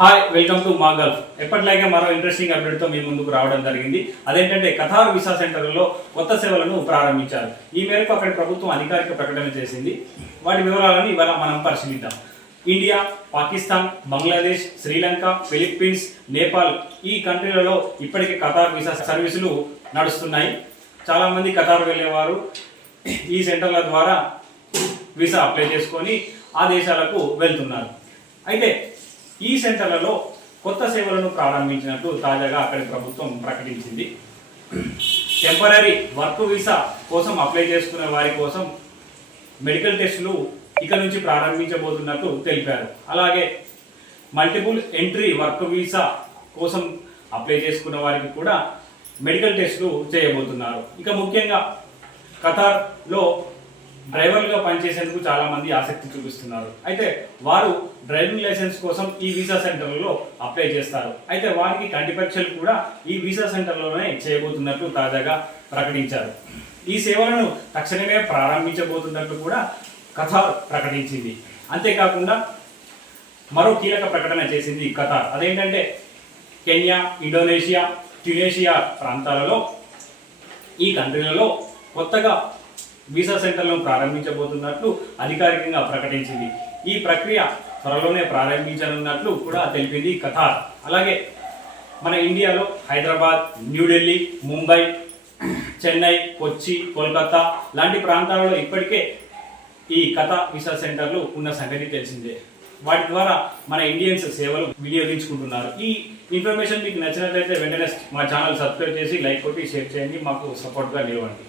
Hi welcome to మా Gulf. ఎప్పటిలాగే మరో ఇంట్రెస్టింగ్ అప్డేట్తో మీ ముందుకు రావడం జరిగింది. అదేంటంటే ఖతార్ వీసా సెంటర్లలో కొత్త సేవలను ప్రారంభించారు. ఈ మేరకు అక్కడి ప్రభుత్వం అధికారిక ప్రకటన చేసింది. వాటి వివరాలను ఇవాళ మనం పరిశీలిద్దాం. ఇండియా, పాకిస్తాన్, బంగ్లాదేశ్, శ్రీలంక, ఫిలిప్పీన్స్, నేపాల్ ఈ కంట్రీలలో ఇప్పటికే ఖతార్ వీసా సర్వీసులు నడుస్తున్నాయి. చాలామంది ఖతార్ వెళ్ళేవారు ఈ సెంటర్ల ద్వారా వీసా అప్లై చేసుకొని ఆ దేశాలకు వెళ్తున్నారు. అయితే ఈ సెంటర్లలో కొత్త సేవలను ప్రారంభించినట్టు తాజాగా అక్కడి ప్రభుత్వం ప్రకటించింది. టెంపరరీ వర్క్ వీసా కోసం అప్లై చేసుకునే వారి కోసం మెడికల్ టెస్టులు ఇక నుంచి ప్రారంభించబోతున్నట్టు తెలిపారు. అలాగే మల్టిపుల్ ఎంట్రీ వర్క్ వీసా కోసం అప్లై చేసుకున్న వారికి కూడా మెడికల్ టెస్టులు చేయబోతున్నారు. ఇక ముఖ్యంగా ఖతార్లో డ్రైవర్లుగా పనిచేసేందుకు చాలా మంది ఆసక్తి చూపిస్తున్నారు. అయితే వారు డ్రైవింగ్ లైసెన్స్ కోసం ఈ వీసా సెంటర్లలో అప్లై చేస్తారు. అయితే వారికి కంటి పరీక్షలు కూడా ఈ వీసా సెంటర్లోనే చేయబోతున్నట్టు తాజాగా ప్రకటించారు. ఈ సేవలను తక్షణమే ప్రారంభించబోతున్నట్టు కూడా ఖతార్ ప్రకటించింది. అంతేకాకుండా మరో కీలక ప్రకటన చేసింది ఖతార్. అదేంటంటే కెన్యా, ఇండోనేషియా, ట్యునీషియా ప్రాంతాలలో ఈ కంట్రీలలో కొత్తగా వీసా సెంటర్లను ప్రారంభించబోతున్నట్లు అధికారికంగా ప్రకటించింది. ఈ ప్రక్రియ త్వరలోనే ప్రారంభించనున్నట్లు కూడా తెలిపింది ఖతార్. అలాగే మన ఇండియాలో హైదరాబాద్, న్యూఢిల్లీ, ముంబై, చెన్నై, కొచ్చి, కోల్కతా లాంటి ప్రాంతాలలో ఇప్పటికే ఈ ఖతార్ వీసా సెంటర్లు ఉన్న సంగతి తెలిసిందే. వాటి ద్వారా మన ఇండియన్స్ సేవలు వినియోగించుకుంటున్నారు. ఈ ఇన్ఫర్మేషన్ మీకు నచ్చినట్లయితే వెంటనే మా ఛానల్ సబ్స్క్రైబ్ చేసి లైక్ కొట్టి షేర్ చేయండి. మాకు సపోర్ట్గా నిలవండి.